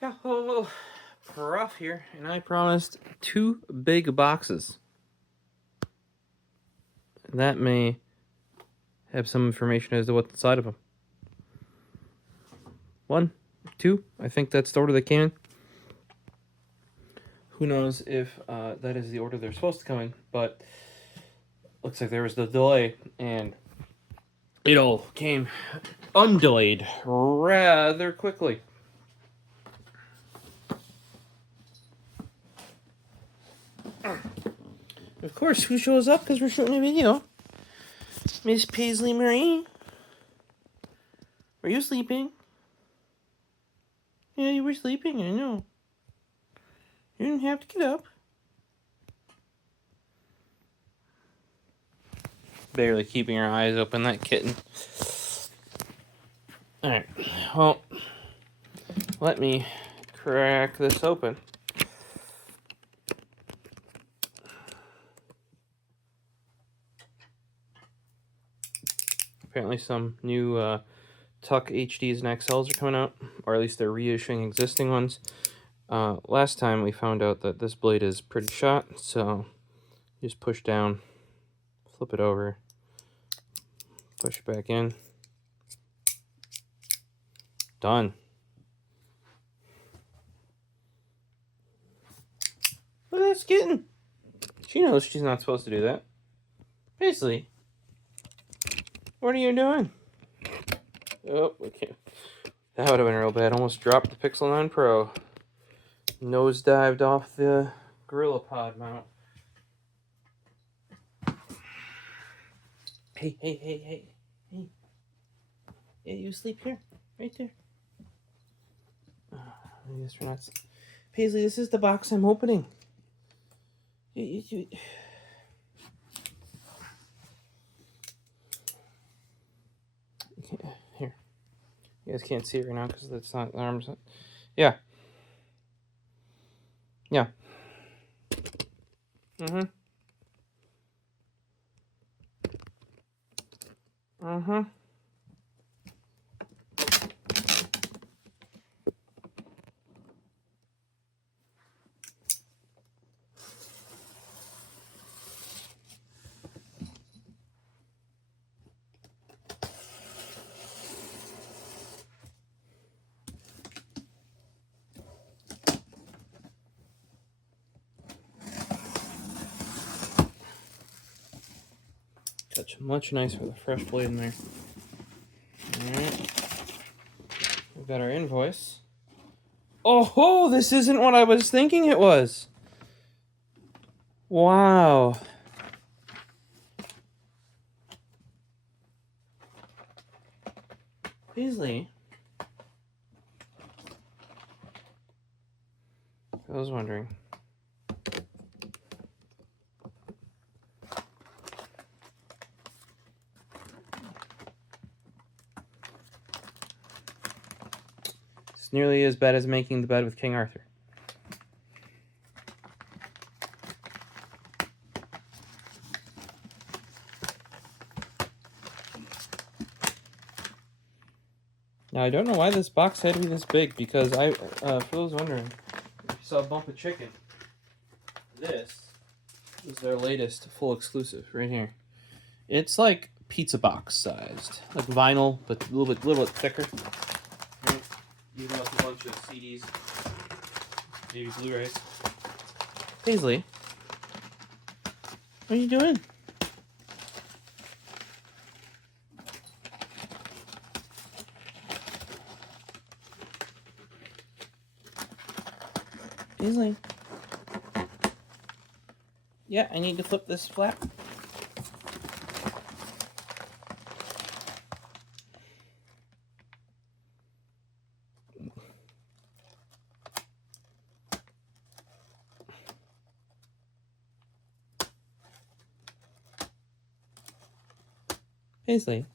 Yeah, well, Prof here, and I promised 2 big boxes. That may have some information as to what's inside of them. 1, 2, I think that's the order they came in. Who knows if that is the order they're supposed to come in, but looks like there was the delay, and it all came undelayed rather quickly. Of course, who shows up because we're shooting a video? Miss Paisley Marie. Were you sleeping? Yeah, you were sleeping, I know. You didn't have to get up. Barely keeping her eyes open, that kitten. Alright, well, let me crack this open. Apparently some new Tuck HDs and XLs are coming out, or at least they're reissuing existing ones. Last time we found out that this blade is pretty shot, so you just push down, flip it over, push it back in. Done. Look at that kitten. She knows she's not supposed to do that. Paisley, what are you doing? Oh, okay. That would have been real bad. Almost dropped the Pixel 9 Pro. Nosedived off the Gorilla Pod mount. Hey. Yeah, you sleep here. Right there. I guess we're not... Paisley, this is the box I'm opening. You... Here. You guys can't see it right now because it's not arms. Yeah. Yeah. Mm-hmm. Mm-hmm. Touch much nicer with a fresh blade in there. Alright. We've got our invoice. Oh, this isn't what I was thinking it was. Wow. Paisley. I was wondering. It's nearly as bad as making the bed with King Arthur. Now, I don't know why this box had to be this big, because for those wondering, if you saw a bump of chicken, this is their latest full exclusive right here. It's like pizza box sized, like vinyl, but a little bit thicker. Right? Even with a bunch of CDs, maybe Blu-rays. Paisley, what are you doing? Paisley. Yeah, I need to flip this flap. Paisley.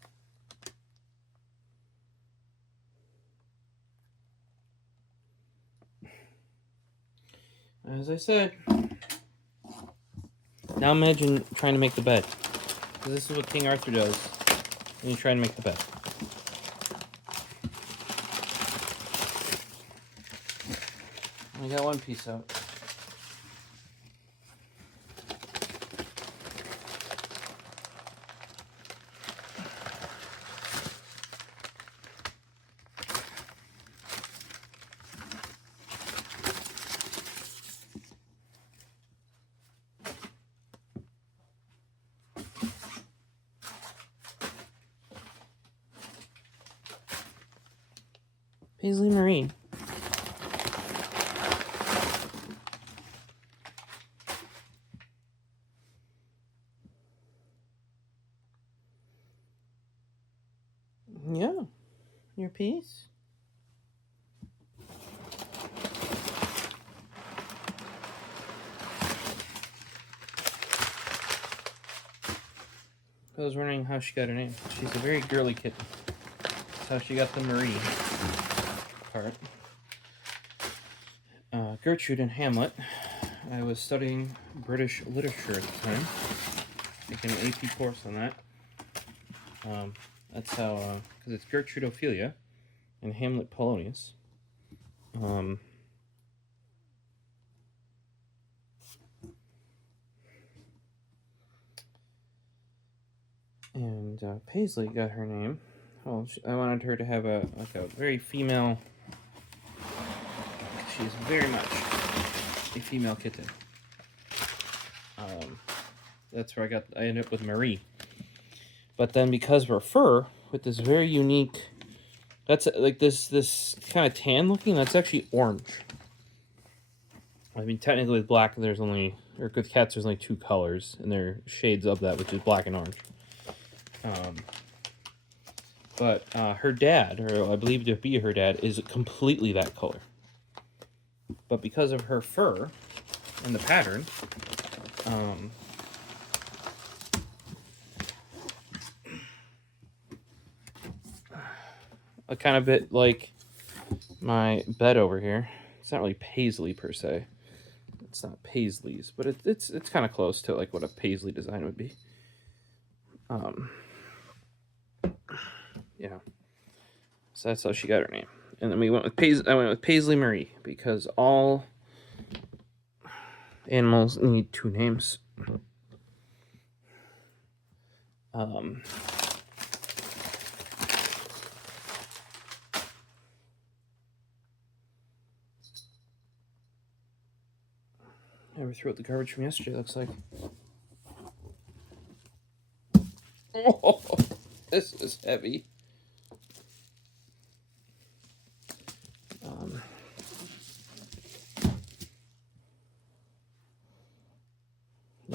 As I said, now imagine trying to make the bed. Because this is what King Arthur does when you try to make the bed. I got one piece out. Paisley Marie. Yeah, your piece. I was wondering how she got her name. She's a very girly kitten. That's how she got the Marie part. Gertrude in Hamlet. I was studying British literature at the time, taking an AP course on that. That's how, because it's Gertrude Ophelia and Hamlet Polonius. And Paisley got her name. Well, I wanted her to have a very female. She's very much a female kitten. That's where I ended up with Marie. But then because of her fur, with this very unique, that's like this kind of tan looking, that's actually orange. I mean, technically with black, with cats, there's only two colors, and they're shades of that, which is black and orange. But her dad, or I believe to be her dad, is completely that color. But because of her fur and the pattern, a kind of bit like my bed over here. It's not really paisley per se. It's not paisleys, but it's kind of close to like what a paisley design would be. Yeah. So that's how she got her name. And then I went with Paisley Marie because all animals need two names. Never threw out the garbage from yesterday, looks like. Oh, this is heavy.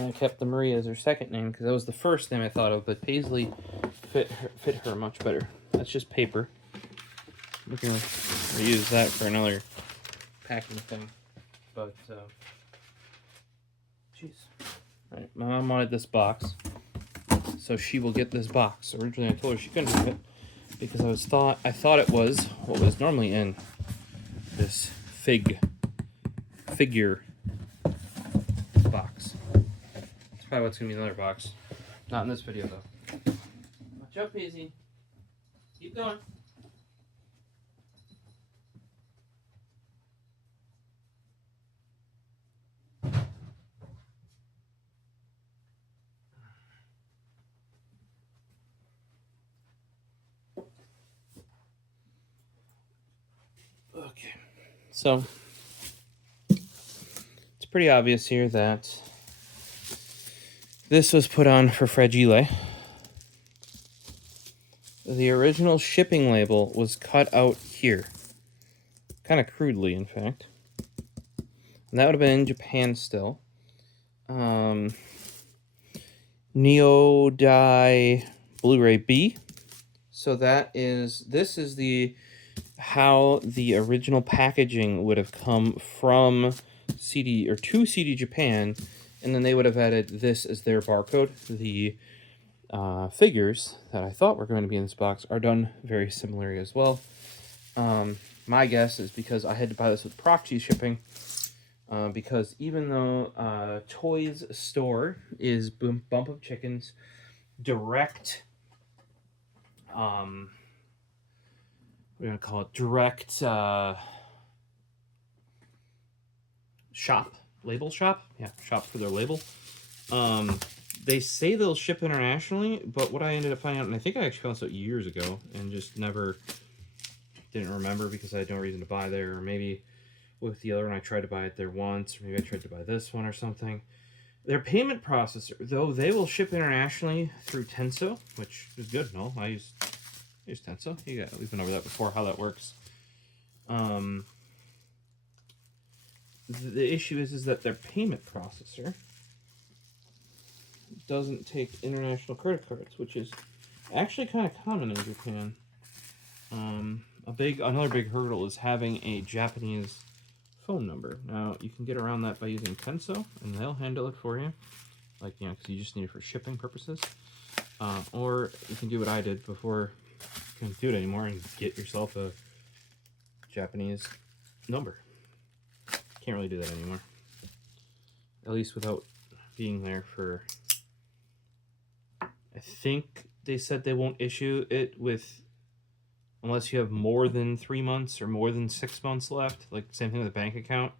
I kept the Marie as her second name because that was the first name I thought of, but Paisley fit her much better. That's just paper. We're going to reuse that for another packing thing. But, jeez. Alright, my mom wanted this box, so she will get this box. Originally I told her she couldn't have it because I thought it was what was normally in this figure box. It's probably what's going to be in another box. Not in this video, though. Watch out, Paisley. Keep going. Okay. So, it's pretty obvious here that this was put on for Fragile. The original shipping label was cut out here. Kind of crudely, in fact. And that would have been in Japan still. Neo-Dye Blu-ray B. So this is how the original packaging would have come from CD or to CDJapan, and then they would have added this as their barcode. The figures that I thought were going to be in this box are done very similarly as well. My guess is because I had to buy this with proxy shipping, because even though Toys Store is Bump of Chicken's direct, we're going to call it direct shop for their label. They say they'll ship internationally, but what I ended up finding out, and I think I actually found this out years ago and just didn't remember because I had no reason to buy there, or maybe with the other one I tried to buy it there once, or maybe I tried to buy this one or something. Their payment processor, though, they will ship internationally through Tenso, which is good. No, I use Tenso. We've been over that before, how that works. The issue is that their payment processor doesn't take international credit cards, which is actually kind of common in Japan. Another big hurdle is having a Japanese phone number. Now, you can get around that by using Tenso, and they'll handle it for you. Like, because you just need it for shipping purposes. Or you can do what I did before you couldn't do it anymore and get yourself a Japanese number. Can't really do that anymore. At least without being there for... I think they said they won't issue it unless you have more than 3 months or more than 6 months left. Like, same thing with a bank account.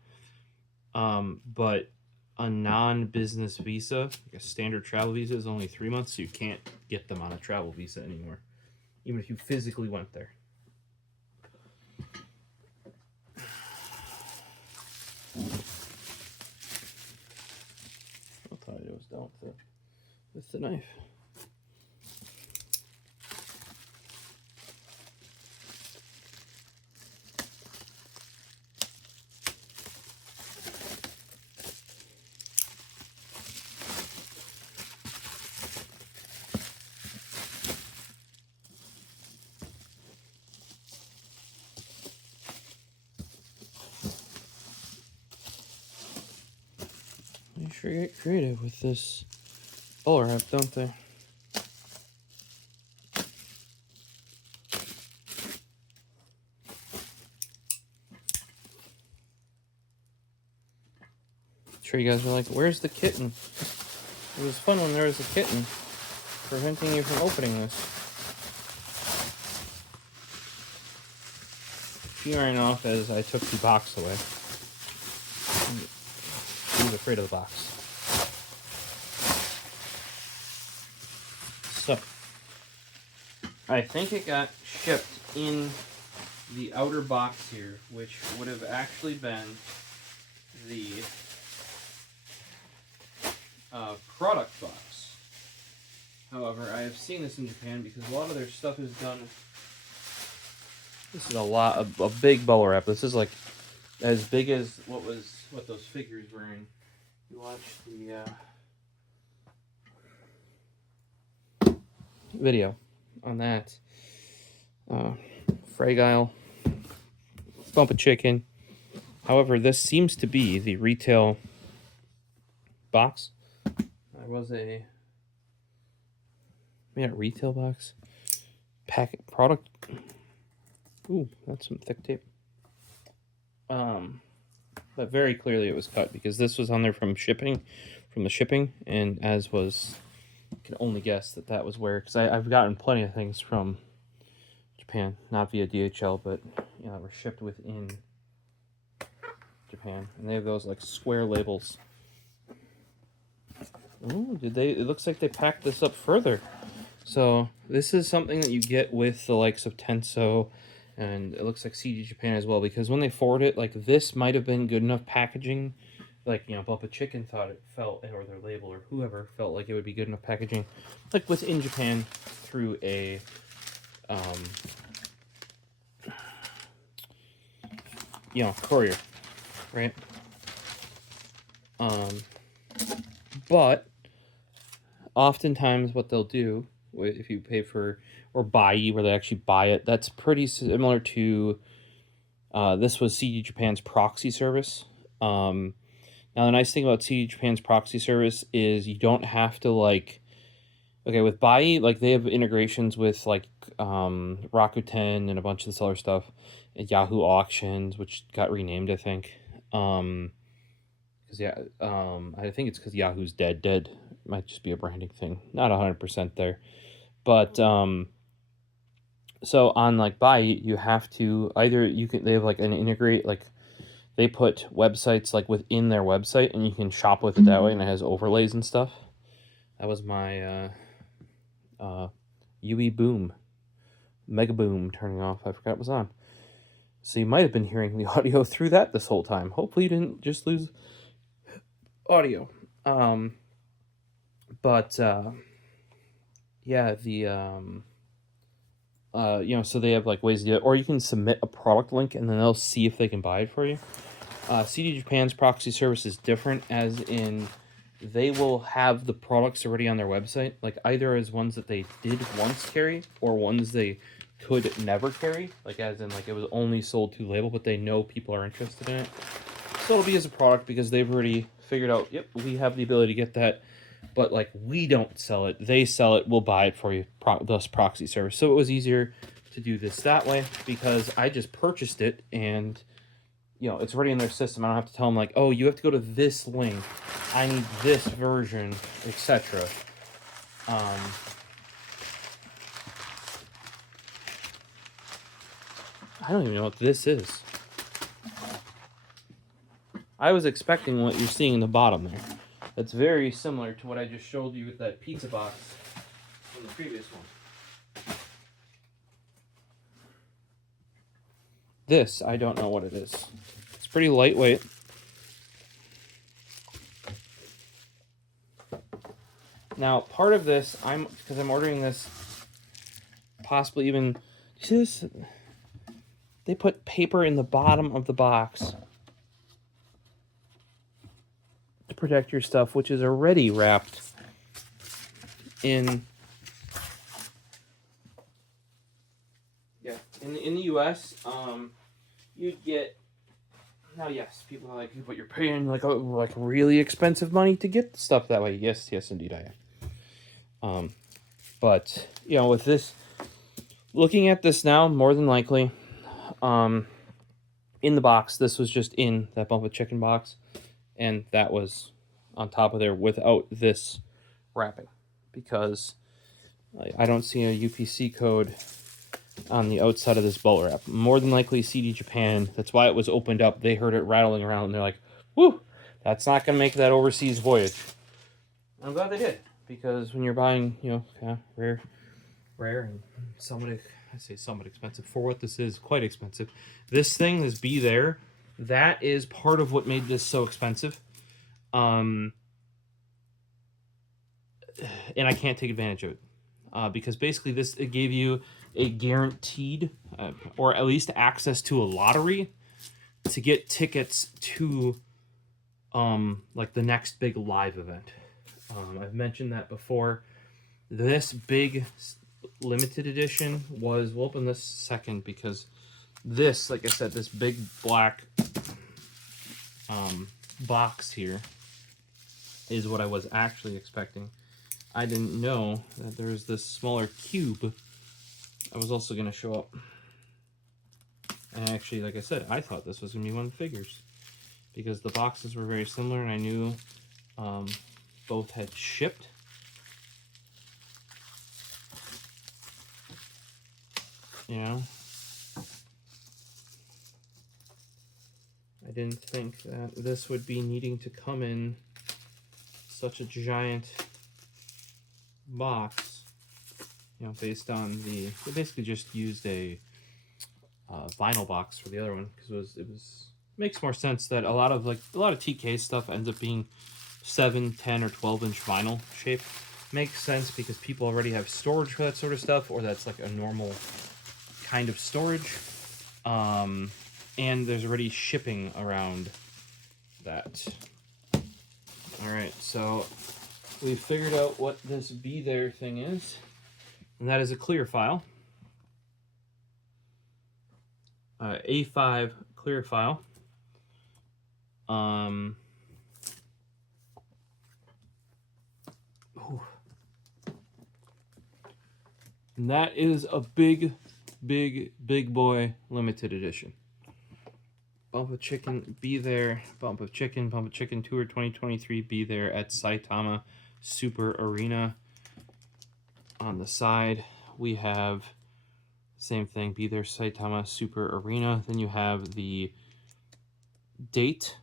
But a non-business visa, like a standard travel visa, is only 3 months, so you can't get them on a travel visa anymore, even if you physically went there. I thought it was down with the knife. They sure get creative with this bubble wrap, don't they? Sure, you guys are like, where's the kitten? It was fun when there was a kitten preventing you from opening this. She ran off as I took the box away. She was afraid of the box. So, I think it got shipped in the outer box here, which would have actually been the product box. However, I have seen this in Japan because a lot of their stuff is done. This is a big bubble wrap. This is like as big as what those figures were in. You watch the video on that. Fragile, bump of chicken. However, this seems to be the retail box. There was a retail box packet product. Ooh, that's some thick tape. But very clearly it was cut because this was on there from the shipping, and as was, I can only guess that was where, because I've gotten plenty of things from Japan, not via DHL, but were shipped within Japan, and they have those like square labels. Oh, it looks like they packed this up further. So this is something that you get with the likes of Tenso, and it looks like CDJapan as well, because when they forward it, like, this might have been good enough packaging. Like, Bump of Chicken thought it felt, or their label, or whoever felt like it would be good enough packaging, like within Japan through a courier, right? But oftentimes what they'll do, if you pay for or buy, where they actually buy it, that's pretty similar to this was CDJapan's proxy service. Now the nice thing about CDJapan's proxy service is you don't have to with Bai, like, they have integrations with Rakuten and a bunch of this other stuff, and Yahoo Auctions, which got renamed, I think. I think it's because Yahoo's dead. It might just be a branding thing. Not 100% there. But so on Bai, you have to they have an integrate, they put websites like within their website, and you can shop with it that way, and it has overlays and stuff. That was my UE Boom, Mega Boom turning off. I forgot it was on. So you might have been hearing the audio through that this whole time. Hopefully you didn't just lose audio. Yeah, so they have like ways to do it, or you can submit a product link and then they'll see if they can buy it for you. CD Japan's proxy service is different, as in they will have the products already on their website, like either as ones that they did once carry or ones they could never carry, like as in like it was only sold to label, but they know people are interested in it. So it'll be as a product because they've already figured out, yep, we have the ability to get that, but like we don't sell it, they sell it, we'll buy it for you, thus proxy service. So it was easier to do this that way because I just purchased it and it's already in their system. I don't have to tell them like, oh, you have to go to this link, I need this version, etc. I don't even know what this is. I was expecting what you're seeing in the bottom there. That's very similar to what I just showed you with that pizza box from the previous one. This, I don't know what it is. It's pretty lightweight. Now, part of this, because I'm ordering this, possibly even, see this? They put paper in the bottom of the box to protect your stuff, which is already wrapped in. Yeah, in the U.S., you'd get. Now, yes, people are like, but you're paying like really expensive money to get stuff that way. Yes, indeed, I am. But with this, looking at this now, more than likely, in the box, this was just in that bump of chicken box, and that was on top of there without this wrapping, because I don't see a UPC code on the outside of this bubble wrap. More than likely CD Japan, that's why it was opened up. They heard it rattling around and they're like, whoo, that's not going to make that overseas voyage. I'm glad they did, because when you're buying, rare and somewhat, I say somewhat expensive, for what this is, quite expensive. This thing, this Be There, that is part of what made this so expensive. And I can't take advantage of it. Because basically it gave you a guaranteed, or at least access to a lottery to get tickets to like the next big live event. I've mentioned that before. This big limited edition was, we'll open this second, because this, like I said, this big black box here is what I was actually expecting. I didn't know that there's this smaller cube I was also going to show up. And actually, like I said, I thought this was going to be one of the figures, because the boxes were very similar, and I knew both had shipped. I didn't think that this would be needing to come in such a giant box, based on they basically just used a vinyl box for the other one, because it makes more sense that a lot of TK stuff ends up being 7, 10, or 12-inch vinyl shape. Makes sense because people already have storage for that sort of stuff, or that's like a normal kind of storage, and there's already shipping around that. All right, so we've figured out what this Be There thing is, and that is a clear file, A5 clear file. And that is a big boy limited edition. Bump of Chicken, Be There, Bump of Chicken Tour 2023, Be There at Saitama Super Arena. On the side, we have same thing, Be There Saitama Super Arena. Then you have the date,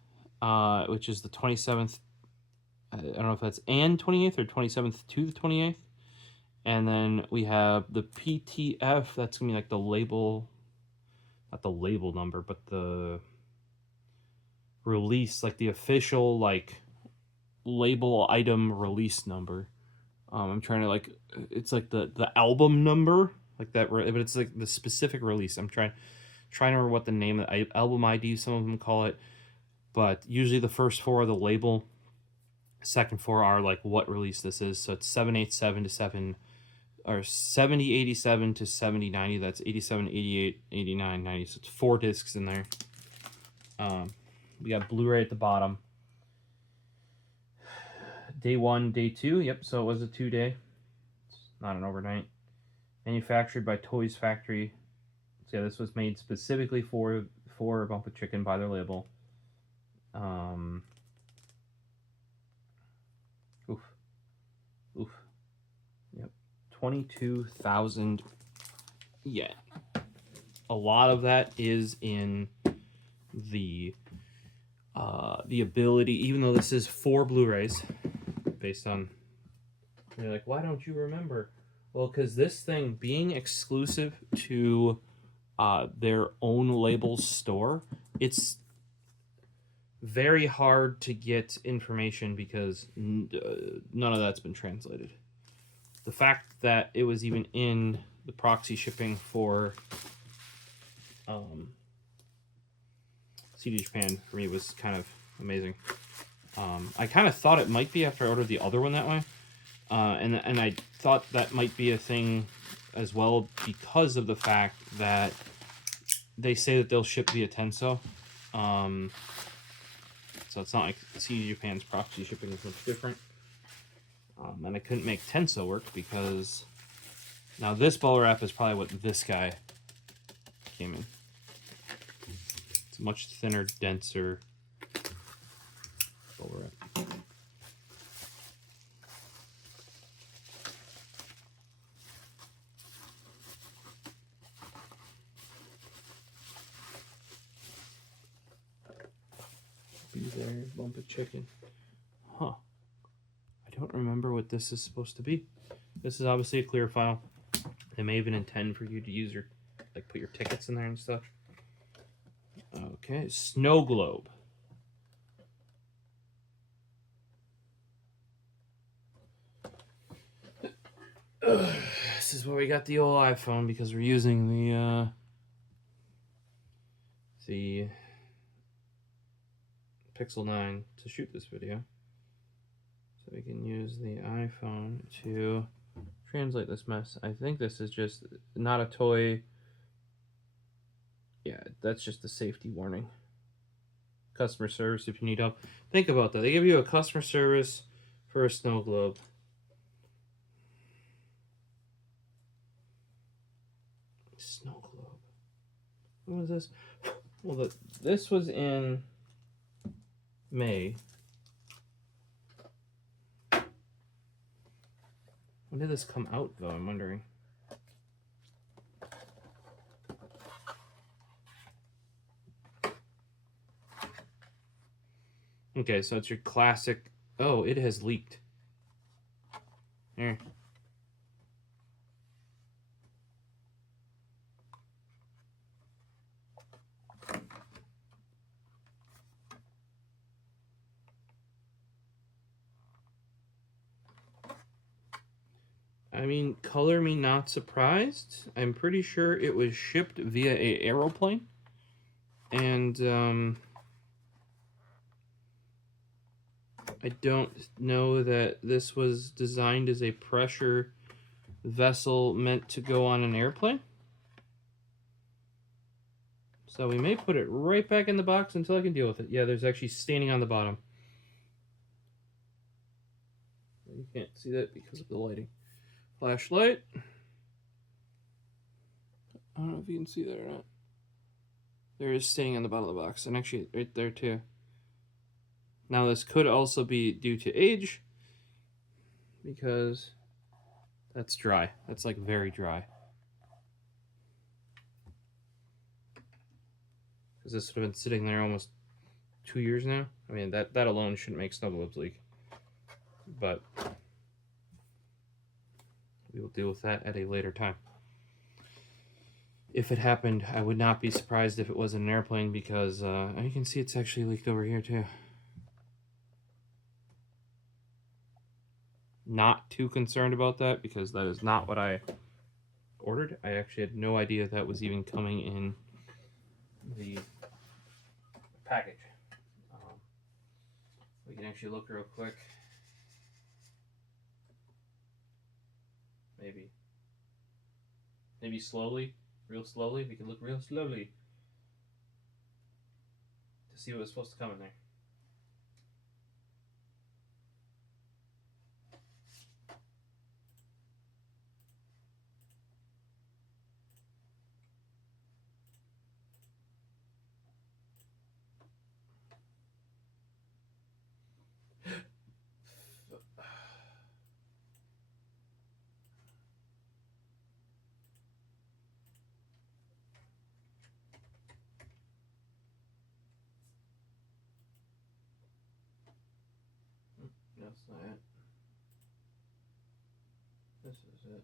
which is the 27th. I don't know if that's and 28th or 27th to the 28th. And then we have the PTF. That's going to be like the label, not the label number, but the release, like the official like label item release number. I'm trying to like, it's like the album number, like that, but it's like the specific release. I'm trying to remember what the name of the album ID, some of them call it, but usually the first four are the label, second four are like what release this is. So it's 787 to 7 or 7087 to 7090. That's 87, 88, 89, 90. So it's 4 discs in there. We got Blu-ray at the bottom. Day 1, day 2. Yep, so it was a 2-day. It's not an overnight. Manufactured by Toys Factory. So yeah, this was made specifically for Bump of Chicken by their label. Oof. Yep. 22,000 yen. A lot of that is in the ability, even though this is 4 Blu-rays, based on, you're like, why don't you remember? Well, because this thing being exclusive to their own label store, it's very hard to get information because none of that's been translated. The fact that it was even in the proxy shipping for CDJapan for me was kind of amazing. I kind of thought it might be after I ordered the other one that way, and I thought that might be a thing as well because of the fact that they say that they'll ship via Tenso. So it's not like CDJapan's proxy shipping is much different. And I couldn't make Tenso work because now this bubble wrap is probably what this guy came in. It's a much thinner, denser bubble wrap. Be there, Bump of Chicken. Huh. I don't remember what this is supposed to be. This is obviously a clear file. They may even intend for you to use your, like, put your tickets in there and stuff. Okay, Snow Globe. This is where we got the old iPhone because we're using the Pixel 9 to shoot this video. So we can use the iPhone to translate this mess. I think this is just not a toy. Yeah, that's just a safety warning. Customer service if you need help. Think about that. They give you a customer service for a snow globe. Snow globe. What was this? Well, this was in May. When did this come out, though? I'm wondering. Okay, so it's your classic. Oh, it has leaked. Here. I mean, color me not surprised. I'm pretty sure it was shipped via an aeroplane. And, I don't know that this was designed as a pressure vessel meant to go on an airplane. So we may put it right back in the box until I can deal with it. Yeah, there's actually staining on the bottom. You can't see that because of the lighting. Flashlight. I don't know if you can see that or not. There is staining on the bottom of the box, and actually right there too. Now this could also be due to age, because that's dry. That's like very dry. Because this would have been sitting there almost 2 years now. I mean, that alone shouldn't make snow globes leak. But we will deal with that at a later time. If it happened, I would not be surprised if it was an airplane, because you can see it's actually leaked over here too. Not too concerned about that, because that is not what I ordered. I actually had no idea that was even coming in the package. We can actually look real quick. Maybe slowly, real slowly. We can look real slowly to see what was supposed to come in there. That's not it. This is it.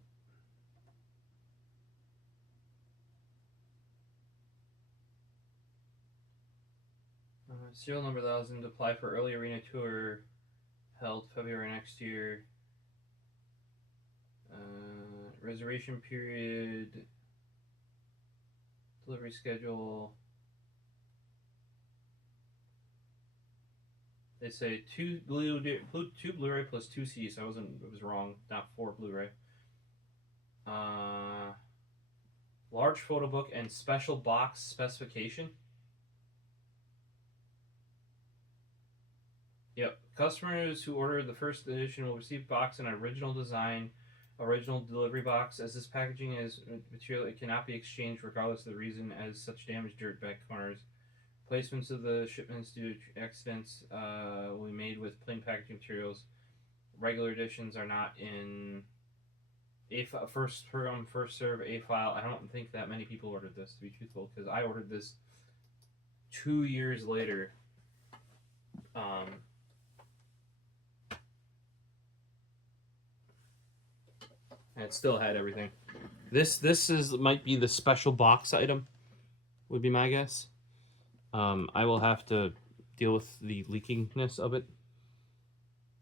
Serial number 1000 to apply for early arena tour held February next year. Reservation period, delivery schedule. They say two Blu-ray plus 2 CDs. So it was wrong. Not 4 Blu-ray. Large photo book and special box specification. Yep. Customers who order the first edition will receive box in original design, original delivery box. As this packaging is material, it cannot be exchanged regardless of the reason, as such damaged dirt back corners. Placements of the shipments due to accidents will be made with plain packaging materials. Regular editions are not in a first come first serve A file. I don't think that many people ordered this, to be truthful, because I ordered this 2 years later. And it still had everything. This might be the special box item, would be my guess. I will have to deal with the leakingness of it.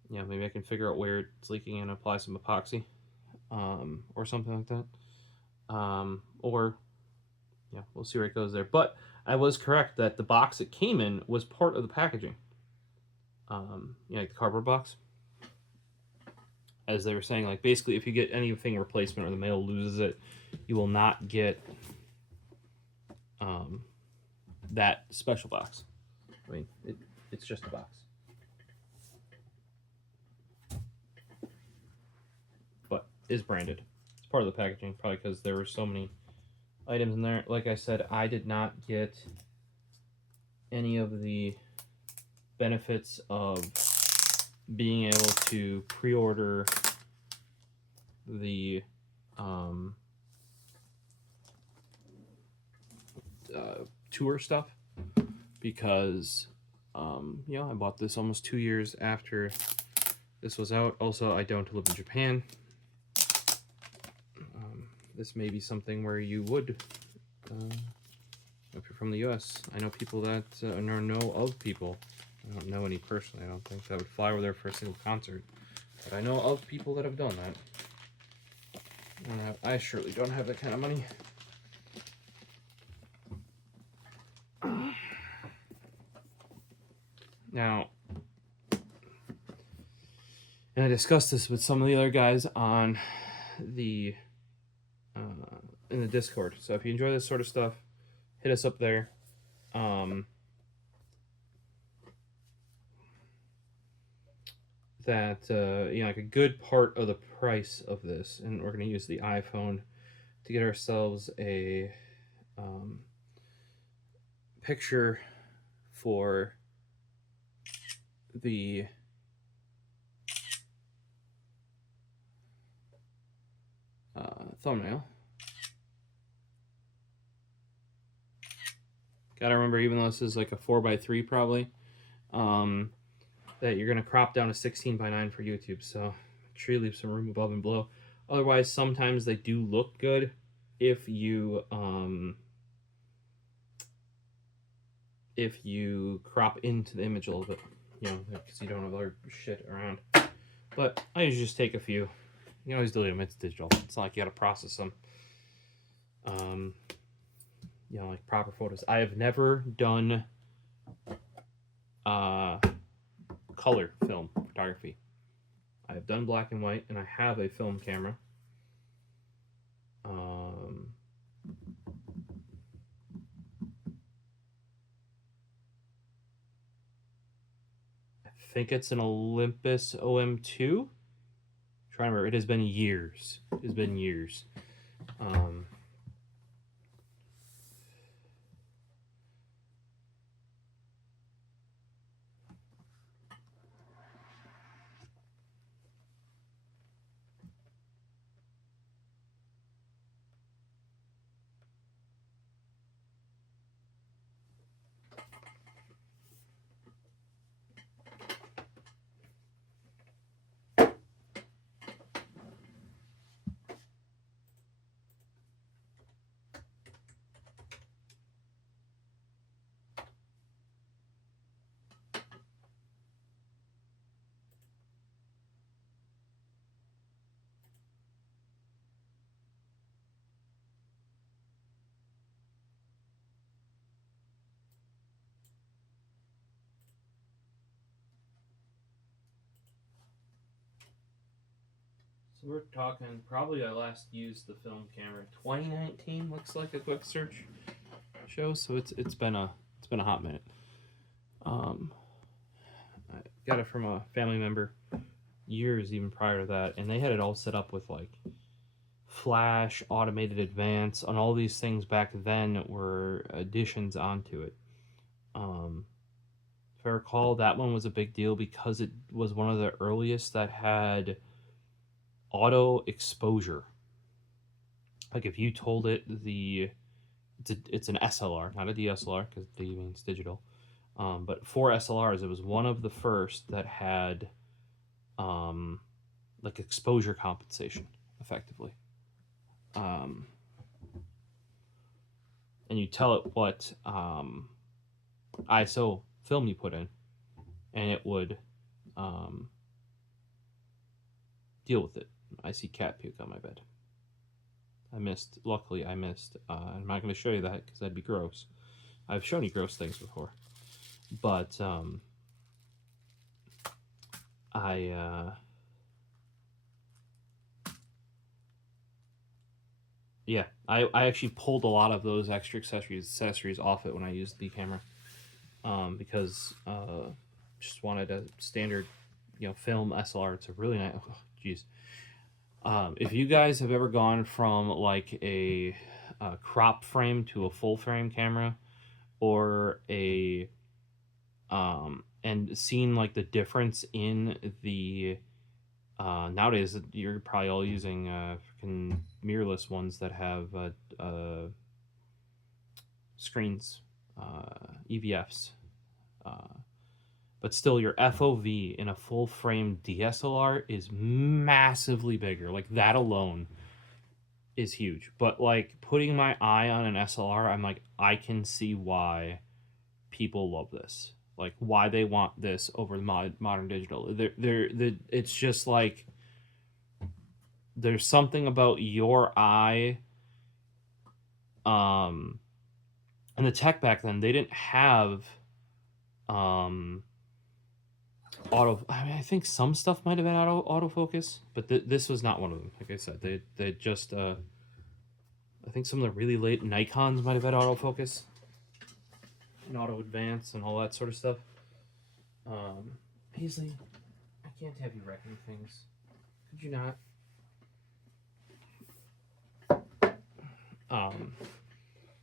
Yeah, maybe I can figure out where it's leaking and apply some epoxy, or something like that. Or yeah, we'll see where it goes there. But I was correct that the box it came in was part of the packaging. Like the cardboard box. As they were saying, like, basically if you get anything replacement or the mail loses it, you will not get that special box. I mean, it's just a box. But is branded. It's part of the packaging, probably because there were so many items in there. Like I said, I did not get any of the benefits of being able to pre-order the tour stuff, because I bought this almost 2 years after this was out. Also, I don't live in Japan. This may be something where you would, if you're from the US. I know people that know of people. I don't know any personally. I don't think that would fly over there for a single concert, but I know of people that have done that. I surely don't have that kind of money. Now, and I discussed this with some of the other guys on the in the Discord. So if you enjoy this sort of stuff, hit us up there. That like a good part of the price of this, and we're going to use the iPhone to get ourselves a picture for the thumbnail. Gotta remember, even though this is like a 4x3 probably, that you're going to crop down to 16:9 for YouTube. So make sure you leave some room above and below. Otherwise, sometimes they do look good if you crop into the image a little bit, because you don't have other shit around. But I usually just take a few. You can always delete them. It's digital. It's not like you got to process them. Like proper photos. I have never done color film photography. I have done black and white, and I have a film camera. I think it's an Olympus OM2. I'm trying to remember. It has been years. It has been years. So we're talking, probably I last used the film camera 2019, looks like a quick search shows. So it's been a hot minute. I got it from a family member years even prior to that, and they had it all set up with like flash, automated advance, and all these things back then were additions onto it. If I recall, that one was a big deal because it was one of the earliest that had auto exposure. Like if you told it it's an SLR, not a DSLR, because D means digital. But for SLRs, it was one of the first that had like exposure compensation, effectively. And you tell it what ISO film you put in, and it would deal with it. I see cat puke on my bed. Luckily I missed. I'm not going to show you that because that'd be gross. I've shown you gross things before. But I actually pulled a lot of those extra accessories off it when I used the camera, because just wanted a standard, film SLR. It's a really nice. Oh, geez. If you guys have ever gone from like a crop frame to a full frame camera, or and seen like the difference in the nowadays you're probably all using freaking mirrorless ones that have screens, EVFs, but still your FOV in a full frame DSLR is massively bigger. Like that alone is huge. But like putting my eye on an SLR, I'm like, I can see why people love this. Like why they want this over modern digital. It's just like there's something about your eye. And the tech back then, they didn't have auto. I mean, I think some stuff might have been autofocus, but this was not one of them. Like I said, they just I think some of the really late Nikons might have had autofocus and auto advance and all that sort of stuff. Paisley, I can't have you wrecking things. Could you not?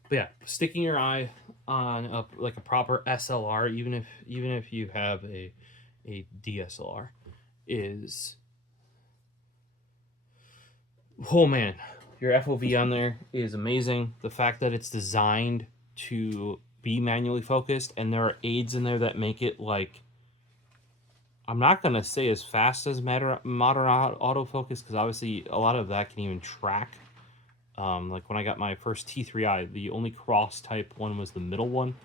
But yeah, sticking your eye on a proper SLR, even if you have a DSLR, is, oh man, your FOV on there is amazing. The fact that it's designed to be manually focused, and there are aids in there that make it like, I'm not gonna say as fast as modern autofocus, because obviously a lot of that can even track. Like when I got my first T3i, the only cross type one was the middle one.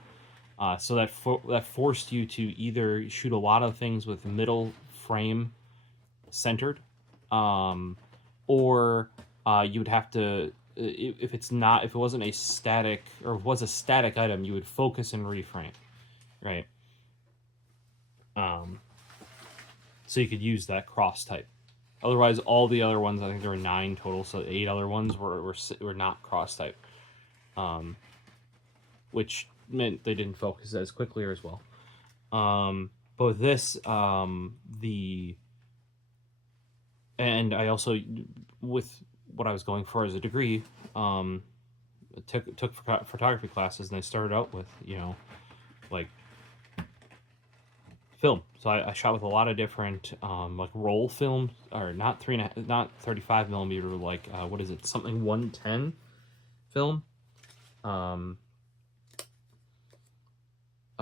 So that forced you to either shoot a lot of things with middle frame centered, or you would have to, if it wasn't a static, or was a static item, you would focus and reframe, right? So you could use that cross type. Otherwise, all the other ones, I think there were 9 total, so 8 other ones were not cross type, which meant they didn't focus as quickly or as well. But with this, and I also, with what I was going for as a degree, took photography classes, and I started out with, like film. So I shot with a lot of different like roll film, or not 35 millimeter, like what is it, something 110 film.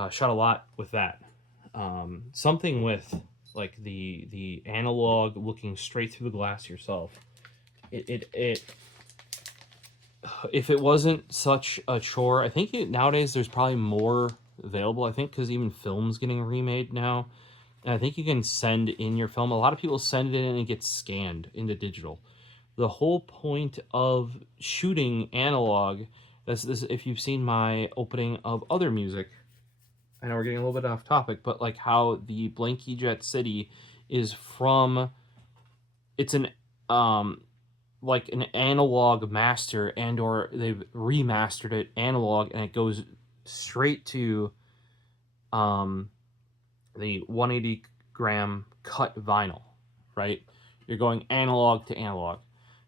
Shot a lot with that. Something with like the analog, looking straight through the glass yourself. It if it wasn't such a chore, I think nowadays there's probably more available. I think because even film's getting remade now, and I think you can send in your film. A lot of people send it in and it gets scanned into digital. The whole point of shooting analog, this if you've seen my opening of Other Music, I know we're getting a little bit off topic, but like how the Blanky Jet City is from, it's an like an analog master, and or they've remastered it analog, and it goes straight to the 180 gram cut vinyl, right? You're going analog to analog.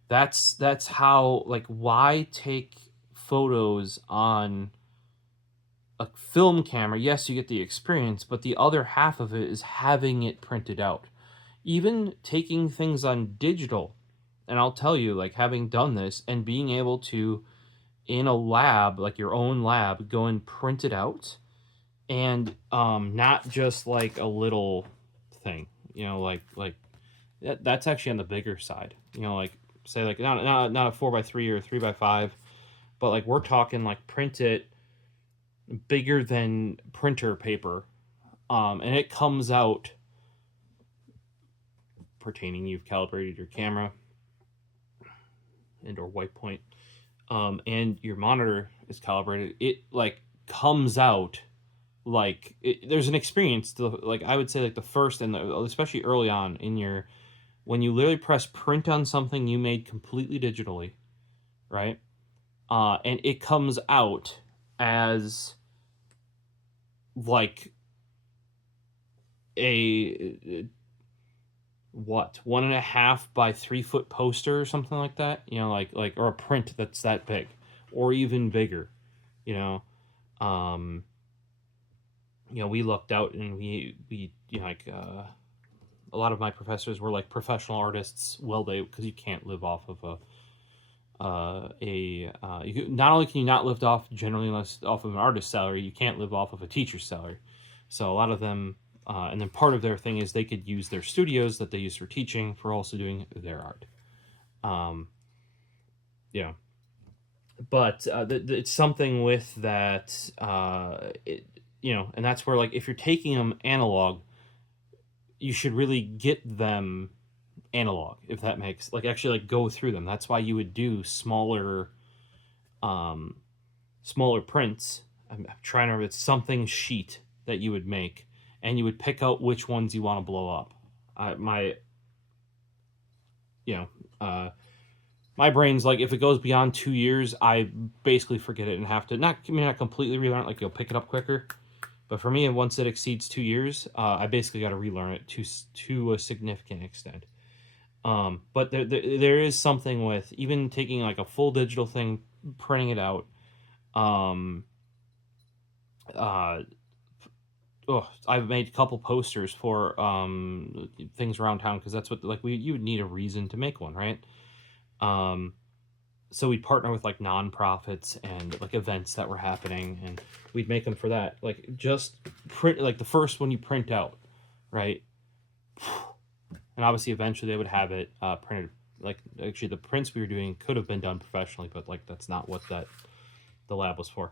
That's how, like, why take photos on a film camera? Yes, you get the experience, but the other half of it is having it printed out. Even taking things on digital, and I'll tell you, like, having done this and being able to, in a lab, like your own lab, go and print it out, and not just like a little thing, like that's actually on the bigger side, like say like not a 4x3 or a 3x5, but like we're talking like print it bigger than printer paper, and it comes out pertaining, you've calibrated your camera and or white point, and your monitor is calibrated, it like comes out like there's an experience to, like, I would say like the first, and especially early on in your, when you literally press print on something you made completely digitally, right? And it comes out as like a what, 1.5 by 3 foot poster or something like that, like or a print that's that big or even bigger, we looked out, and we like a lot of my professors were like professional artists. Well, because you can't live off of not only can you not live off generally unless off of an artist's salary, you can't live off of a teacher's salary. So a lot of them, and then part of their thing is they could use their studios that they use for teaching for also doing their art. But it's something with that, and that's where, like, if you're taking them analog, you should really get them analog, if that makes, like, actually like go through them. That's why you would do smaller prints. I'm trying to remember, it's something sheet that you would make, and you would pick out which ones you want to blow up. My brain's like, if it goes beyond 2 years, I basically forget it and have to not completely relearn it, like you'll pick it up quicker. But for me, once it exceeds 2 years, I basically got to relearn it to a significant extent. But there is something with even taking like a full digital thing, printing it out. I've made a couple posters for things around town, because that's what, like, you would need a reason to make one, right? so we'd partner with like nonprofits and like events that were happening, and we'd make them for that. Like just print like the first one you print out, right? And obviously eventually they would have it printed. Like actually the prints we were doing could have been done professionally, but like that's not what the lab was for.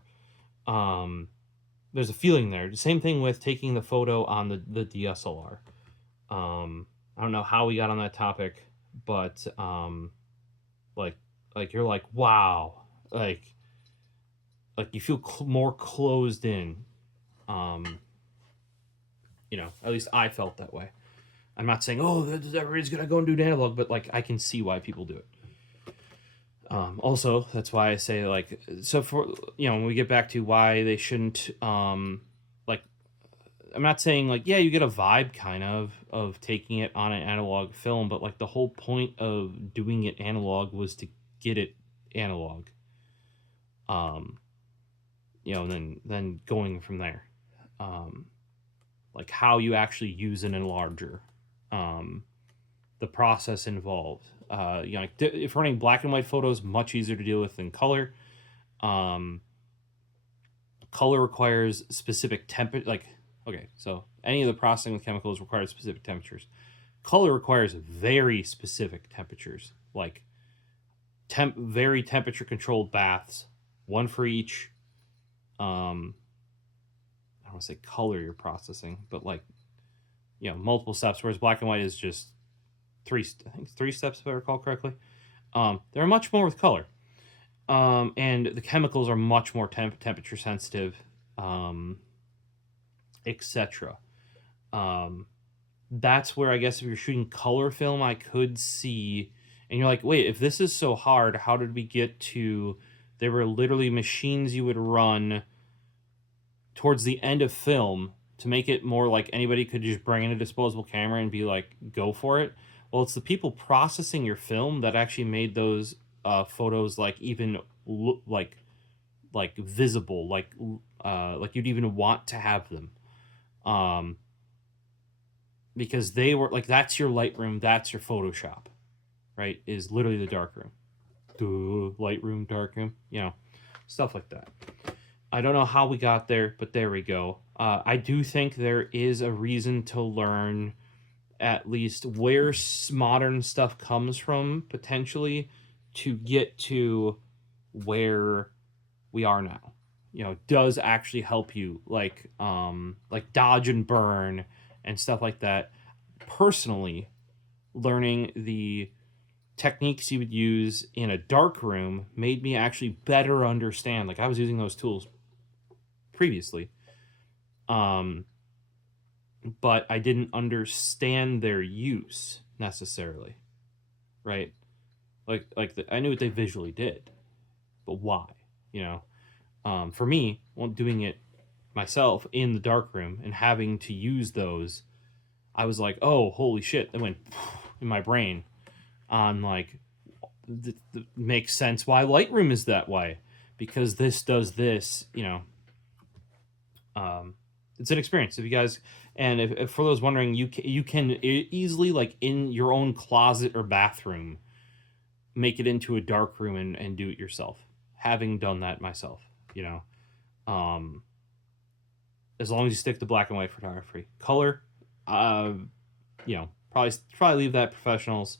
There's a feeling there. The same thing with taking the photo on the DSLR. I don't know how we got on that topic, but like you're like, wow, like you feel more closed in. At least I felt that way. I'm not saying, oh, everybody's gonna go and do analog, but like I can see why people do it. Also, that's why I say like, so for when we get back to why they shouldn't, like, I'm not saying like, yeah, you get a vibe kind of taking it on an analog film, but like the whole point of doing it analog was to get it analog. And then going from there, like how you actually use an enlarger, the process involved. Like if running black and white photos, much easier to deal with than color. Color requires specific temperature. Like, okay, so any of the processing with chemicals requires specific temperatures. Color requires very specific temperatures, like very temperature controlled baths, one for each. I don't want to say color you're processing, but like, multiple steps. Whereas black and white is just three steps, if I recall correctly. There are much more with color. And the chemicals are much more temperature sensitive, etc. That's where I guess if you're shooting color film, I could see, and you're like, wait, if this is so hard, how did we get to? There were literally machines you would run towards the end of film to make it more like anybody could just bring in a disposable camera and be like, go for it. Well, it's the people processing your film that actually made those photos like even look like visible, like you'd even want to have them, because they were like, that's your Lightroom, that's your Photoshop, right? Is literally the darkroom, Lightroom, darkroom, stuff like that. I don't know how we got there, but there we go. I do think there is a reason to learn at least where modern stuff comes from, potentially, to get to where we are now. Does actually help you, like dodge and burn and stuff like that. Personally, learning the techniques you would use in a dark room made me actually better understand. Like I was using those tools previously, but I didn't understand their use necessarily, right? I knew what they visually did, but why? For me, doing it myself in the darkroom and having to use those, I was like, oh, holy shit! It went in my brain on like, makes sense why Lightroom is that way, because this does this. It's an experience. If you guys, and if for those wondering, you can easily, like in your own closet or bathroom, make it into a dark room and do it yourself. Having done that myself, as long as you stick to black and white photography. Color, probably leave that professionals.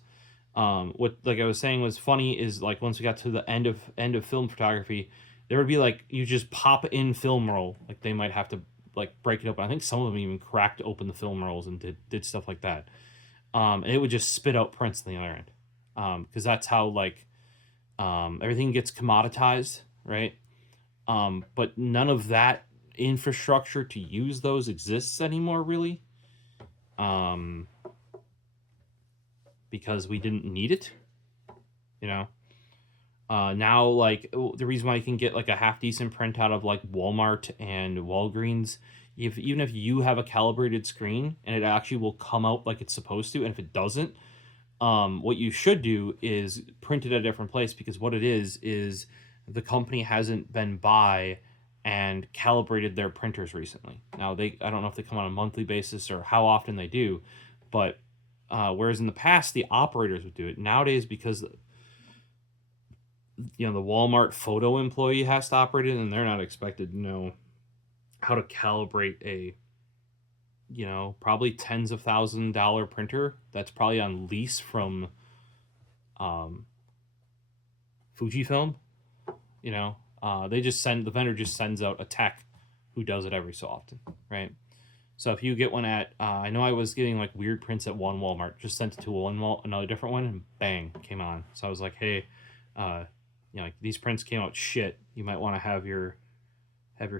What, like I was saying, was funny is like once we got to the end of film photography, there would be like, you just pop in film roll, like they might have to like break it open. I think some of them even cracked open the film rolls and did stuff like that. And it would just spit out prints on the other end, because that's how like everything gets commoditized, right? But none of that infrastructure to use those exists anymore, really, because we didn't need it. Now, like, the reason why you can get like a half decent print out of like Walmart and Walgreens, even if you have a calibrated screen and it actually will come out like it's supposed to, and if it doesn't, what you should do is print it at a different place, because what it is the company hasn't been by and calibrated their printers recently. Now, I don't know if they come on a monthly basis or how often they do, but whereas in the past the operators would do it, nowadays, because the Walmart photo employee has to operate it, and they're not expected to know how to calibrate a, probably tens of $1,000 printer that's probably on lease from Fujifilm. The vendor just sends out a tech who does it every so often, right? So if you get one at, I know I was getting like weird prints at one Walmart, just sent it to another different one, and bang, came on. So I was like, hey, like these prints came out shit. You might want to have your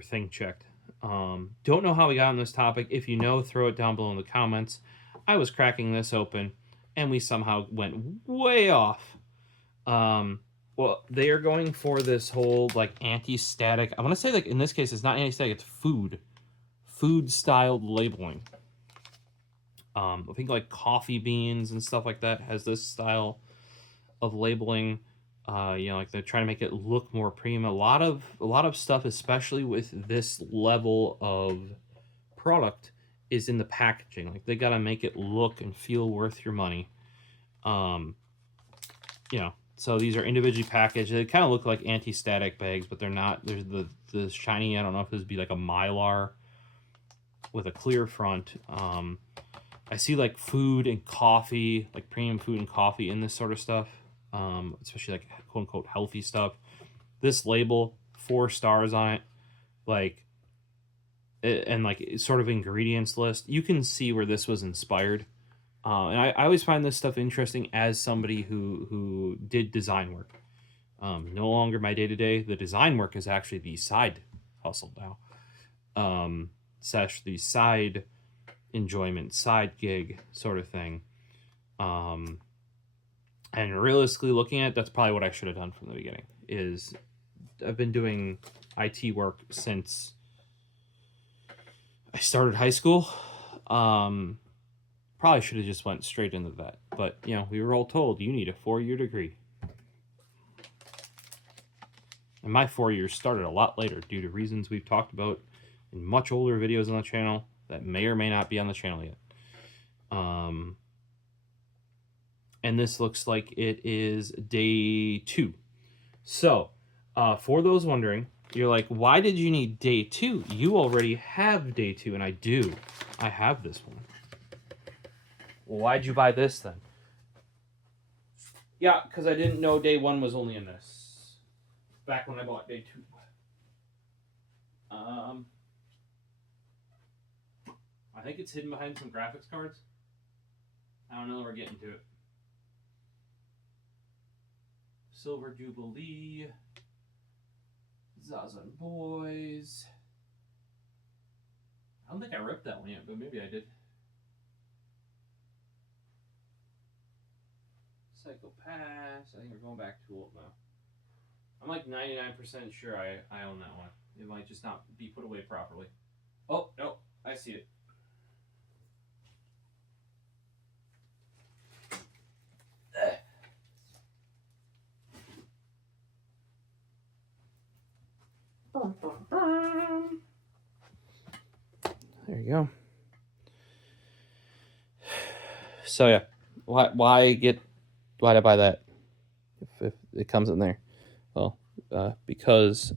thing checked. Don't know how we got on this topic. If you know, throw it down below in the comments. I was cracking this open, and we somehow went way off. Well, they are going for this whole like anti-static. I want to say like in this case, it's not anti-static. It's food-styled labeling. I think like coffee beans and stuff like that has this style of labeling. Like they're trying to make it look more premium. A lot of stuff, especially with this level of product, is in the packaging. Like they gotta make it look and feel worth your money. So these are individually packaged. They kind of look like anti-static bags, but they're not. There's the shiny. I don't know if this would be like a Mylar with a clear front. I see like food and coffee, like premium food and coffee in this sort of stuff. Especially like quote unquote healthy stuff. This label, 4 stars on it, and like sort of ingredients list. You can see where this was inspired. And I always find this stuff interesting as somebody who did design work. No longer my day-to-day. The design work is actually the side hustle now. The side enjoyment, side gig sort of thing. And realistically looking at it, that's probably what I should have done from the beginning. Is I've been doing IT work since I started high school. Probably should have just went straight into that. But, we were all told you need a 4-year degree. And my 4 years started a lot later due to reasons we've talked about in much older videos on the channel that may or may not be on the channel yet. And this looks like it is day 2. So, for those wondering, you're like, why did you need day 2? You already have day 2, and I do. I have this one. Well, why'd you buy this then? Yeah, because I didn't know day 1 was only in this. Back when I bought day 2. I think it's hidden behind some graphics cards. I don't know, we're getting to it. Silver Jubilee. Zazan Boys. I don't think I ripped that one yet, but maybe I did. Psycho Pass. I think we're going back to old now. I'm like 99% sure I own that one. It might just not be put away properly. Oh, no. I see it. There you go. So yeah, why did I buy that if it comes in there? Well, because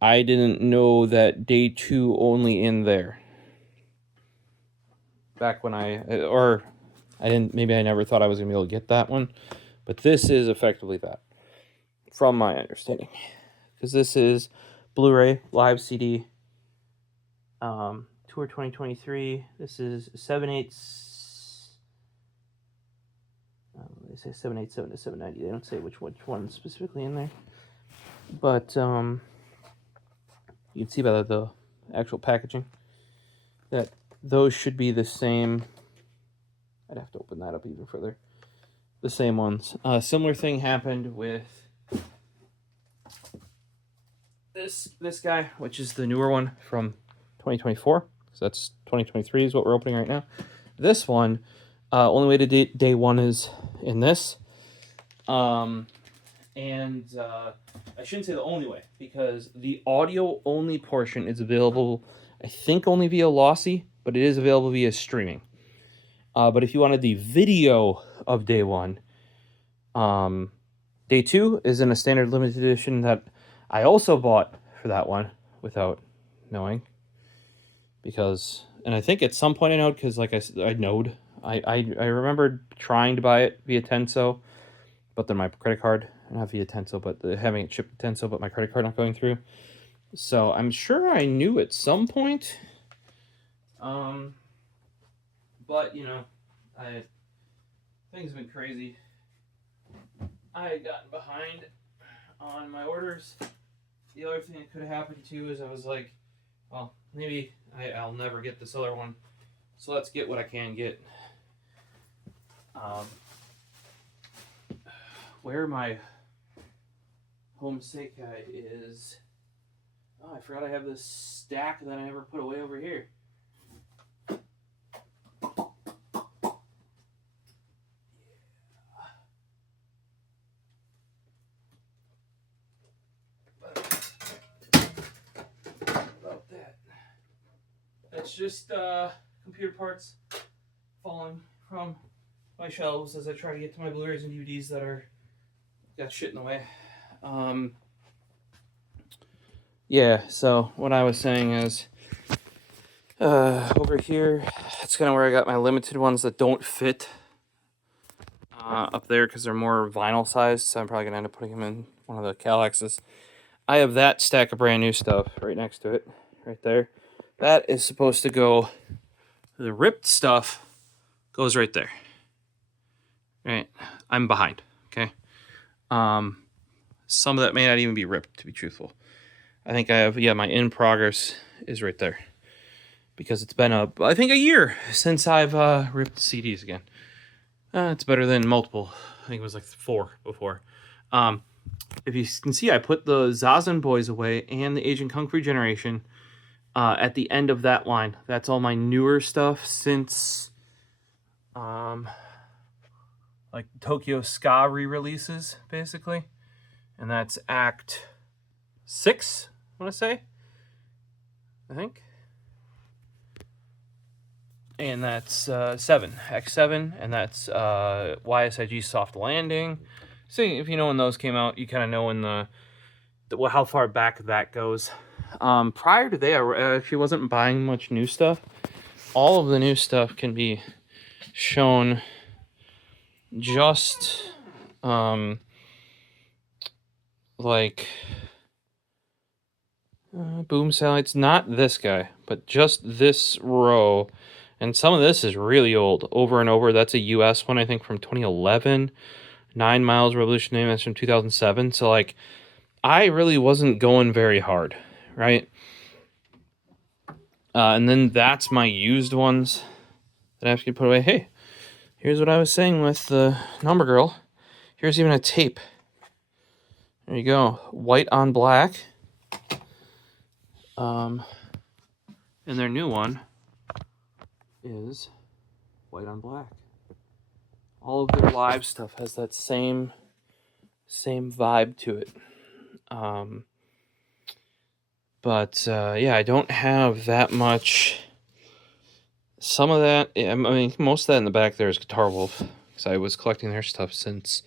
I didn't know that day 2 only in there. Back when I didn't, maybe I never thought I was gonna be able to get that one, but this is effectively that, from my understanding, because this is Blu-ray live CD. Tour 2023. This is 7/8. They say 787 to 790. They don't say which one specifically in there, but you can see by the actual packaging that those should be the same. I'd have to open that up even further. The same ones. Similar thing happened with this guy, which is the newer one from 2024. So that's 2023 is what we're opening right now. This one, only way to day 1 is in this. I shouldn't say the only way, because the audio only portion is available, I think, only via Lossy, but it is available via streaming. But if you wanted the video of day 1, Day 2 is in a standard limited edition that I also bought for that one without knowing. Because, and I think at some point I know, because like I knowed. I remembered trying to buy it via Tenso, but then my credit card, not via Tenso, but having it shipped to Tenso, but my credit card not going through. So I'm sure I knew at some point. But you know, things have been crazy. I had gotten behind on my orders. The other thing that could have happened too is I was like, well, maybe I'll never get this other one, so let's get what I can get. Where my home state guide is. Oh, I forgot I have this stack that I never put away over here. About that. That's just computer parts falling from my shelves as I try to get to my Blu-rays and DVDs that are got shit in the way. Yeah, so what I was saying is over here, that's kind of where I got my limited ones that don't fit up there because they're more vinyl sized, so I'm probably going to end up putting them in one of the Calexes. I have that stack of brand new stuff right next to it, right there. That is supposed to go, the ripped stuff goes right there. Right, I'm behind, okay? Some of that may not even be ripped, to be truthful. I think I have, yeah, my in progress is right there. Because it's been, I think, a year since I've ripped CDs again. It's better than multiple. I think it was like 4 before. If you can see, I put the Zazen Boys away and the Asian Kung Fu Generation at the end of that line. That's all my newer stuff since like Tokyo Ska re-releases, basically. And that's Act 6, I want to say. I think. And that's 7, X7, and that's YSIG Soft Landing. So if you know when those came out, you kind of know when how far back that goes. Prior to that, I actually wasn't buying much new stuff. All of the new stuff can be shown just like Boom Satellites, not this guy, but just this row. And some of this is really old, over and over. That's a US one, I think, from 2011. 9 Miles Revolutionary, that's from 2007. So, like, I really wasn't going very hard, right? And then that's my used ones that I have to put away. Hey, here's what I was saying with the Number Girl. Here's even a tape. There you go. White on black. And their new one is white on black. All of their live stuff has that same vibe to it. But yeah, I don't have that much. Some of that, I mean, most of that in the back there is Guitar Wolf, because I was collecting their stuff since,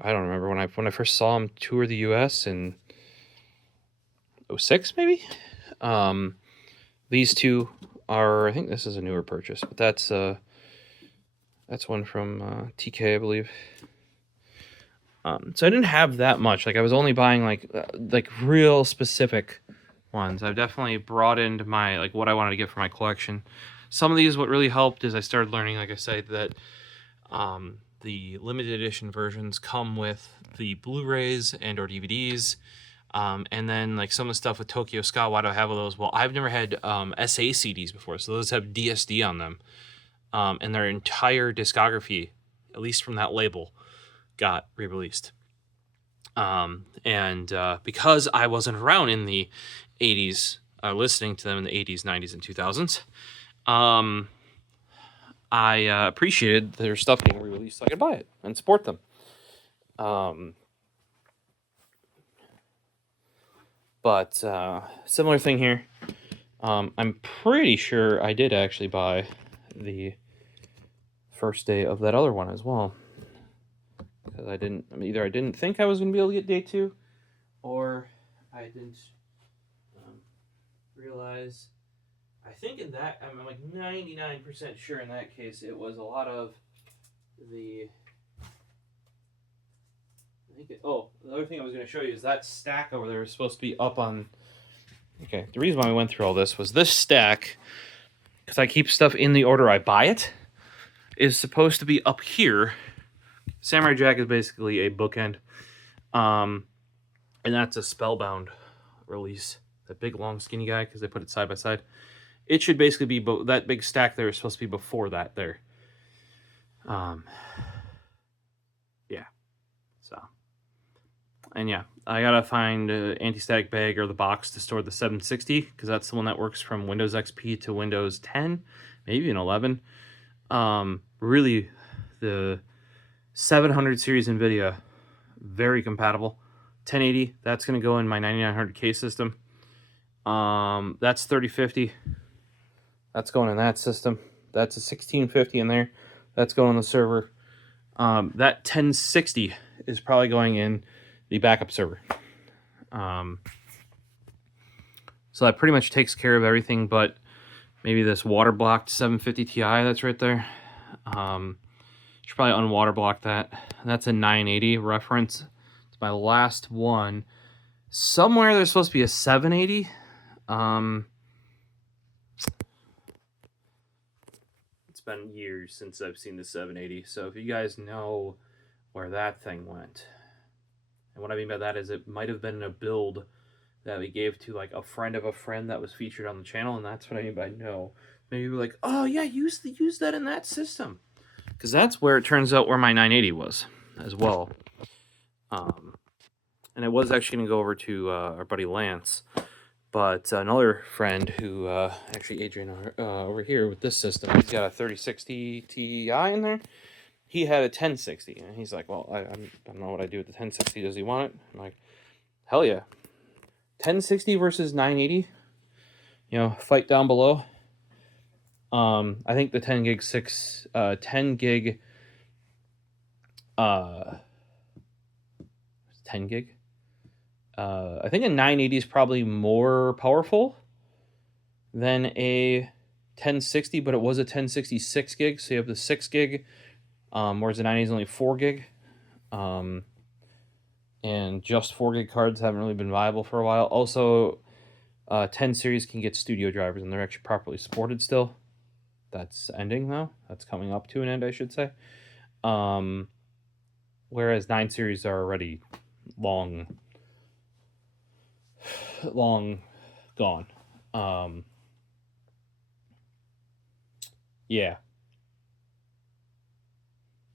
I don't remember, when I first saw them tour the US in 06 maybe. These two are, I think this is a newer purchase, but that's one from TK, I believe. So I didn't have that much. Like, I was only buying like real specific ones. I've definitely broadened my, like, what I wanted to get for my collection. Some of these, what really helped is I started learning, like I said, that the limited edition versions come with the Blu-rays and or DVDs. And then, like, some of the stuff with Tokyo Ska, why do I have all those? Well, I've never had SA CDs before, so those have DSD on them. And their entire discography, at least from that label, got re-released. And because I wasn't around in the 80s, listening to them in the 80s, 90s, and 2000s, I appreciated their stuff being re-released so I could buy it and support them. But similar thing here. I'm pretty sure I did actually buy the first day of that other one as well. because I mean, either I didn't think I was going to be able to get day 2, or I didn't realize. I think in that, I'm like 99% sure in that case, it was a lot of the. The other thing I was going to show you is that stack over there is supposed to be up on. Okay, the reason why we went through all this was this stack, because I keep stuff in the order I buy it, is supposed to be up here. Samurai Jack is basically a bookend, and that's a Spellbound release. That big, long, skinny guy, because they put it side by side. It should basically be that big stack there is supposed to be before that there. Yeah. So. And yeah, I gotta find an anti-static bag or the box to store the 760, because that's the one that works from Windows XP to Windows 10, maybe even 11. Really, the 700 series NVIDIA, very compatible. 1080, that's gonna go in my 9900K system. That's 3050. That's going in that system. That's a 1650 in there. That's going on the server. That 1060 is probably going in the backup server. So that pretty much takes care of everything but maybe this water blocked 750 Ti that's right there. Should probably unwater block that. That's a 980 reference. It's my last one. Somewhere there's supposed to be a 780. It's been years since I've seen the 780. So if you guys know where that thing went, and what I mean by that is it might have been a build that we gave to like a friend of a friend that was featured on the channel, and that's what I mean by no. Maybe we're like, oh yeah, use that in that system, because that's where it turns out where my 980 was as well. And it was actually going to go over to our buddy Lance, but another friend who actually Adrian over here with this system, he's got a 3060 Ti in there. He had a 1060, and he's like, well, I don't know what I do with the 1060. Does he want it? I'm like, hell yeah. 1060 versus 980, fight down below. I think the 10 gig I think a 980 is probably more powerful than a 1060, but it was a 1066 gig, so you have the 6 gig, whereas the 980 is only 4 gig. And just 4 gig cards haven't really been viable for a while. Also, 10 series can get studio drivers, and they're actually properly supported still. That's ending, though. That's coming up to an end, I should say. Whereas 9 series are already long gone. Yeah.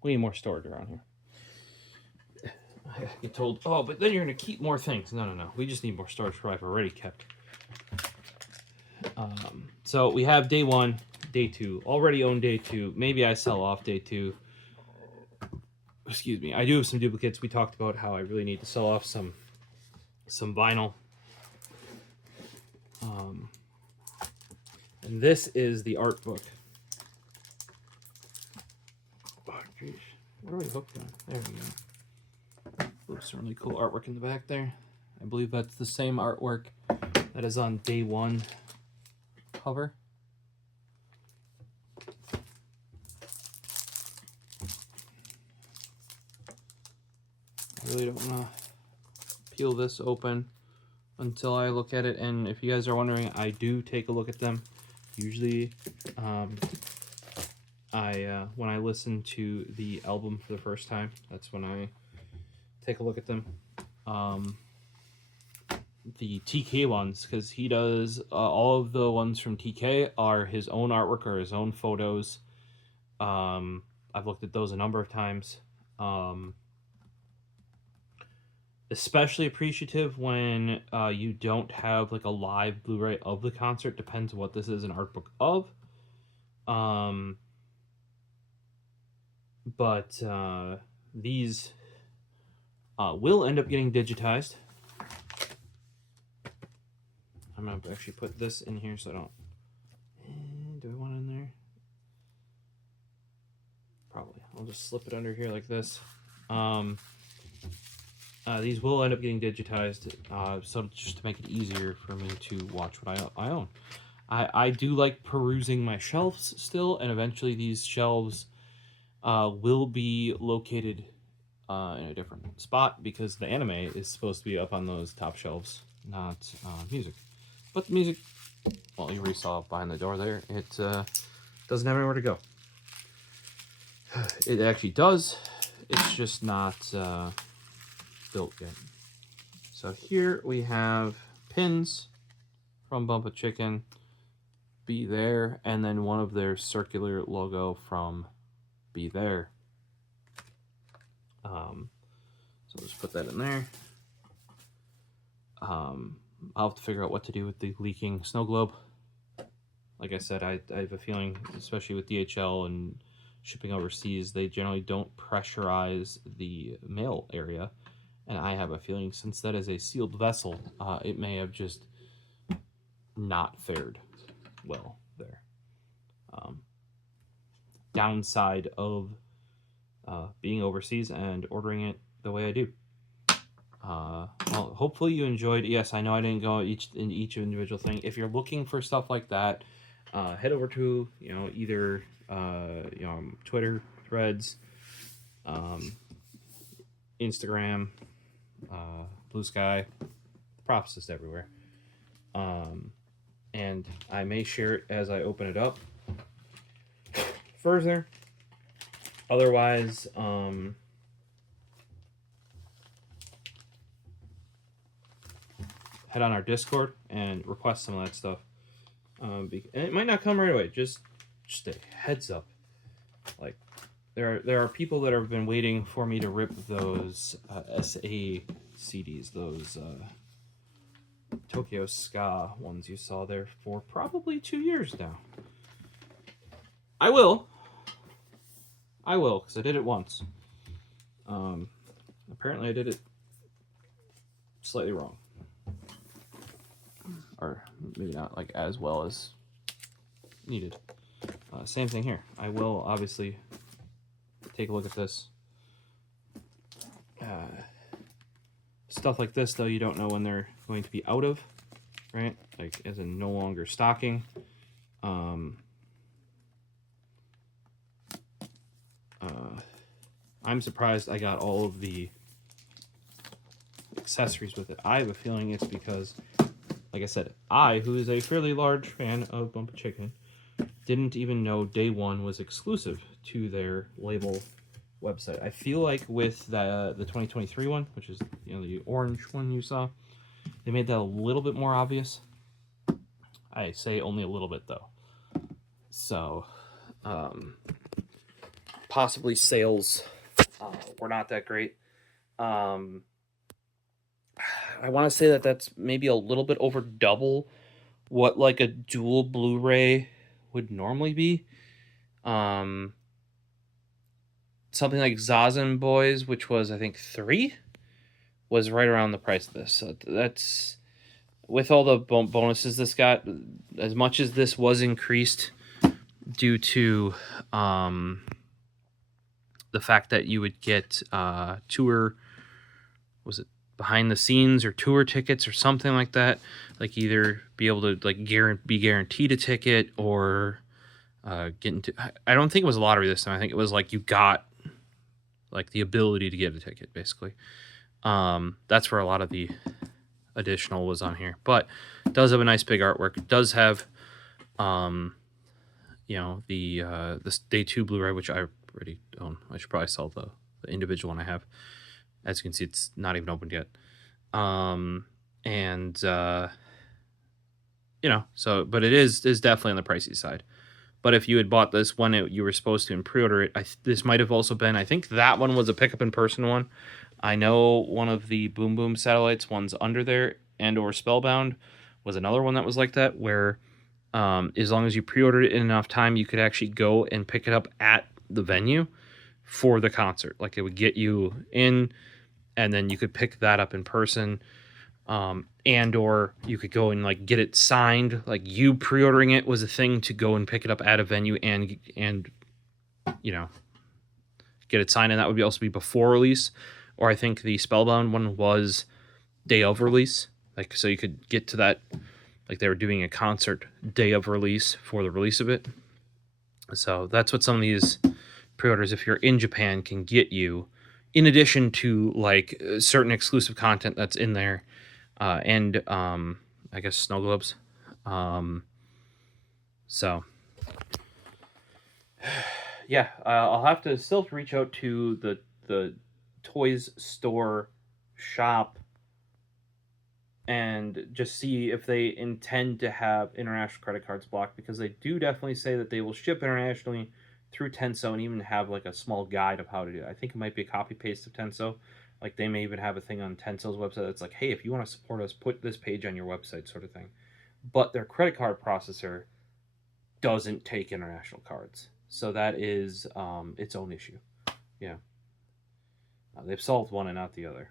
We need more storage around here. I get told, oh, but then you're going to keep more things. No. We just need more storage for what I've already kept. So we have day 1, day 2. Already own day 2. Maybe I sell off day 2. Excuse me. I do have some duplicates. We talked about how I really need to sell off some vinyl. And this is the art book. Oh, geez. Where are we hooked on? There we go. Some really cool artwork in the back there. I believe that's the same artwork that is on day 1 cover. I really don't want to peel this open until I look at it, and if you guys are wondering, I do take a look at them. Usually, when I listen to the album for the first time, that's when I take a look at them. The TK ones, because he does all of the ones from TK are his own artwork or his own photos. I've looked at those a number of times. Especially appreciative when you don't have like a live Blu-ray of the concert. Depends what this is an art book of. But these will end up getting digitized. I'm going to actually put this in here so I don't... do I want it in there? Probably. I'll just slip it under here like this. These will end up getting digitized, so just to make it easier for me to watch what I own. I do like perusing my shelves still, and eventually these shelves will be located in a different spot because the anime is supposed to be up on those top shelves, not music. But the music, well, you already saw behind the door there, it doesn't have anywhere to go. It actually does, it's just not built yet. So here we have pins from Bumpa Chicken, Be There, and then one of their circular logo from Be There. So just put that in there. I'll have to figure out what to do with the leaking snow globe. Like I said, I have a feeling, especially with DHL and shipping overseas, they generally don't pressurize the mail area. And I have a feeling, since that is a sealed vessel, it may have just not fared well there. Downside of being overseas and ordering it the way I do. Well, hopefully you enjoyed. Yes, I know I didn't go in each individual thing. If you're looking for stuff like that, head over to either Twitter, Threads, Instagram, Blue Sky, TheProfosist everywhere. And I may share it as I open it up further. Otherwise, head on our Discord and request some of that stuff. And it might not come right away. Just a heads up. Like there are people that have been waiting for me to rip those SA CDs, those Tokyo Ska ones you saw there for probably 2 years now. I will, because I did it once. Apparently I did it slightly wrong. Or maybe not like as well as needed. Same thing here. I will obviously take a look at this. Stuff like this, though, you don't know when they're going to be out of, right? Like, as in no longer stocking. I'm surprised I got all of the accessories with it. I have a feeling it's because, like I said, who is a fairly large fan of Bumpa Chicken, didn't even know day one was exclusive to their label website. I feel like with the 2023 one, which is the orange one you saw, they made that a little bit more obvious. I say only a little bit though. So possibly sales were not that great. I want to say that that's maybe a little bit over double what like a dual Blu-ray would normally be. Something like Zazen Boys, which was I think 3, was right around the price of this. So that's with all the bonuses this got. As much as this was increased due to the fact that you would get tour, was it behind the scenes or tour tickets or something like that, like either be able to like be guaranteed a ticket or get into, I don't think it was a lottery this time. I think it was like you got like the ability to get a ticket basically. That's where a lot of the additional was on here, but it does have a nice big artwork. It does have the this day 2 Blu-ray, which I already own. I should probably sell the individual one I have. As you can see, it's not even opened yet. So, but it is definitely on the pricey side. But if you had bought this when you were supposed to and pre-order it, this might have also been, I think that one was a pick up in person one. I know one of the Boom Boom Satellites ones under there and or Spellbound was another one that was like that, where as long as you pre-ordered it in enough time, you could actually go and pick it up at the venue for the concert. Like it would get you in, and then you could pick that up in person, and or you could go and like get it signed. Like you pre-ordering it was a thing to go and pick it up at a venue and get it signed, and that would also be before release. Or I think the Spellbound one was day of release. Like, so you could get to that, like they were doing a concert day of release for the release of it. So that's what some of these pre-orders, if you're in Japan, can get you, in addition to like certain exclusive content that's in there, and I guess snow globes. So yeah, I'll have to still reach out to the toys store shop and just see if they intend to have international credit cards blocked, because they do definitely say that they will ship internationally through Tenso and even have like a small guide of how to do it. I think it might be a copy paste of Tenso. Like they may even have a thing on Tenso's website that's like, hey, if you want to support us, put this page on your website, sort of thing. But their credit card processor doesn't take international cards, so that is its own issue. Yeah, they've solved one and not the other.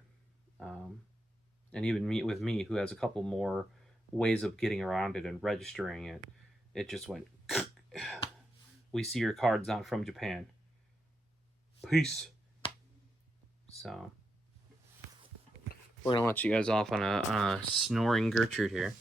And even me, who has a couple more ways of getting around it and registering it, it just went. We see your card's not from Japan. Peace. So we're gonna let you guys off on a snoring Gertrude here.